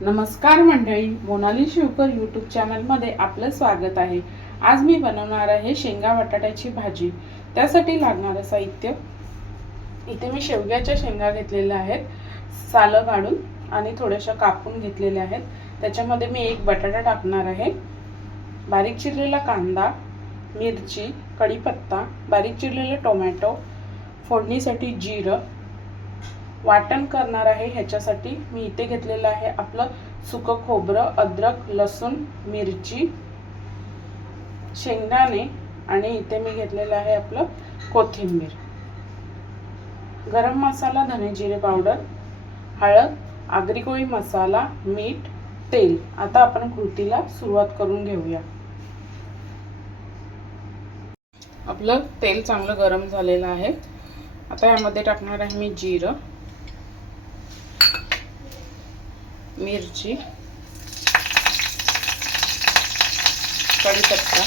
नमस्कार मंडळी मोनाली शिवकर यूट्यूब चॅनलमध्ये आपलं स्वागत आहे. आज मी बनवणार आहे शेंगा बटाट्याची भाजी. त्यासाठी लागणारं साहित्य. इथे मी शेवग्याच्या शेंगा घेतलेल्या आहेत सालं काढून आणि थोड्याशा कापून घेतलेल्या आहेत. त्याच्यामध्ये मी एक बटाटा टाकणार आहे. बारीक चिरलेला कांदा मिरची कढीपत्ता बारीक चिरलेलं टोमॅटो फोडणीसाठी जिरं वाटण करणार आहे ह्याच्यासाठी. मी इथे घेतलेलं आहे आपलं सुकं खोबरं अद्रक लसूण मिरची शेंगदाणे आणि इथे मी घेतलेलं आहे आपलं कोथिंबीर. गरम मसाला धने जिरे पावडर हळद आगरी कोळी मसाला मीठ तेल. आता आपण कृतीला सुरुवात करून घेऊया. आपलं तेल चांगलं गरम झालेलं आहे. आता यामध्ये टाकणार आहे मी जिरं. मिरची कढीपत्ता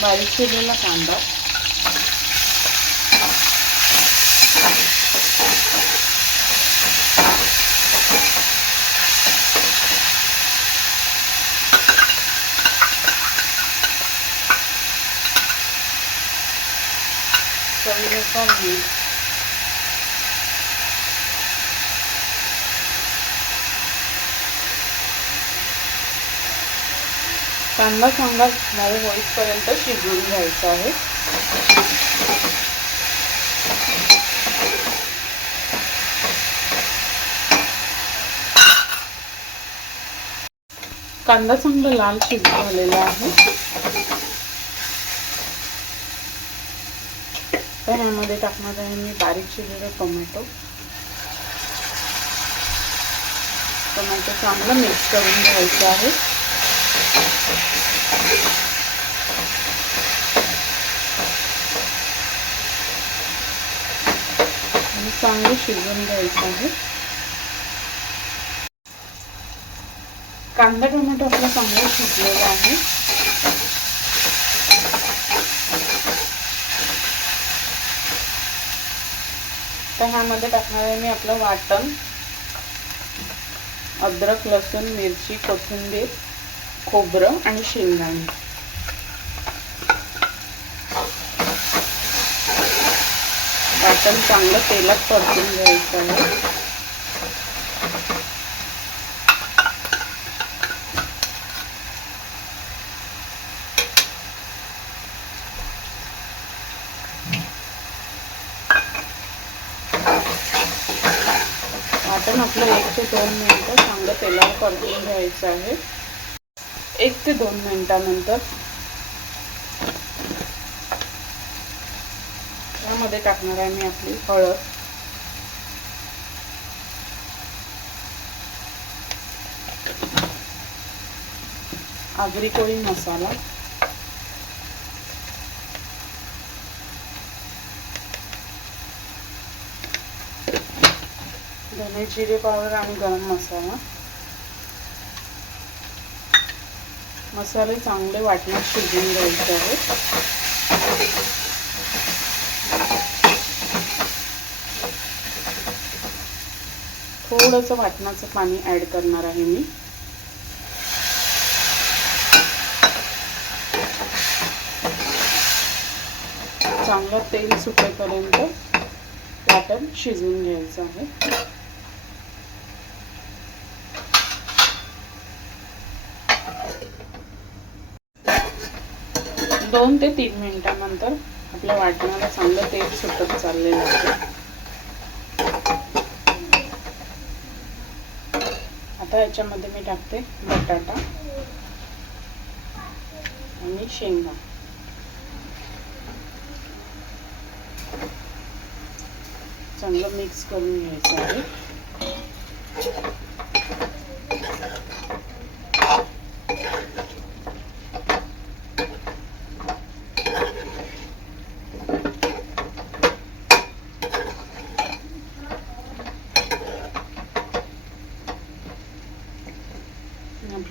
बारीक केलेला कांदा. चवीनुसार मीठ कांदा चांगला मऊ होईपर्यंत शिजवून घ्यायचा आहे. कांदा चांगला लाल शिजून झालेला आहे. तर यामध्ये टाकणार आहे मी बारीक चिरलेलं टोमॅटो. टोमॅटो चांगलं मिक्स करून घ्यायचं आहे. आणि चांगलं शिजवून घ्यायचं आहे. कांदा टोमॅटो आपला चांगला शिजलेला आहे. तर ह्यामध्ये टाकणार आहे मी आपलं वाटण. अद्रक लसूण मिरची कोथिंबीर खोबरं आणि शेंगदाणे. वाटण चांगलं तेलात परतून घ्यायचं आहे. वाटण आपलं एक ते दोन मिनटं चांगलं तेलावर परतून घ्यायचं आहे. एक ते दोन मिनटानंतर. त्यामध्ये टाकणार आहे मी आपली हळद. आगरी कोळी मसाला. धने जिरे पावडर आणि गरम मसाला. मसाले चांगले वाटण्यात शिजवून घ्यायचे आहेत. थोडंसं वाटणाचं पाणी ॲड करणार आहे मी. चांगलं तेल सुटेपर्यंत वाटण शिजवून घ्यायचं आहे. दोन ते तीन मिनिटानंतर आपल्या वाटणाला चांगलं तेल सुटत चाललेलं आहे. आता याच्यामध्ये मी टाकते बटाटा आणि शेंगा. चांगलं मिक्स करून घ्यायचं आहे.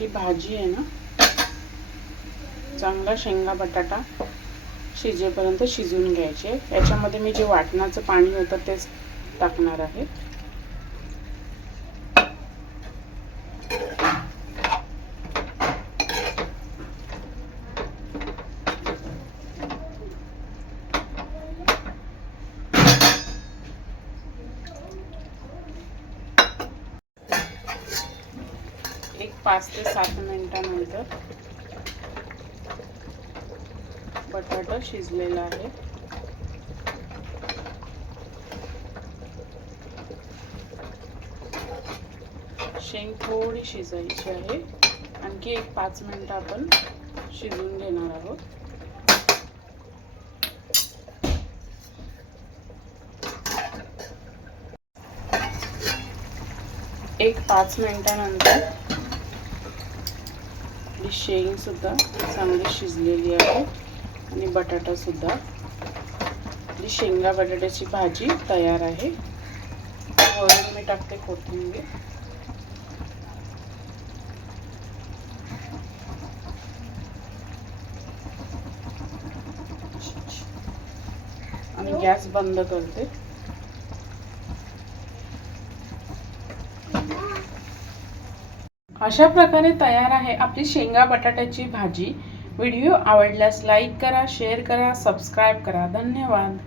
आपली भाजी आहे ना चांगला शेंगा बटाटा शिजेपर्यंत शिजून घ्यायचे. याच्यामध्ये मी जे वाटणाचं पाणी होतं तेच टाकणार आहे एक पाच ते सात मिनिटानंतर बटाटा शिजलेला आहे. शेंग थोडी शिजायची आहे. आणखी एक पाच मिनिटं आपण शिजून घेणार आहोत. एक पाच मिनिटानंतर आपली शेंगसुद्धा चांगली शिजलेली आहे. आणि बटाटासुद्धा आपली शेंगा बटाट्याची भाजी तयार आहे. वरून मी टाकते कोथिंबीर. आणि गॅस बंद करते. अशा प्रकारे तयार आहे आपली शेंगा बटाट्याची भाजी. व्हिडिओ आवडल्यास लाईक करा शेअर करा सबस्क्राईब करा. धन्यवाद.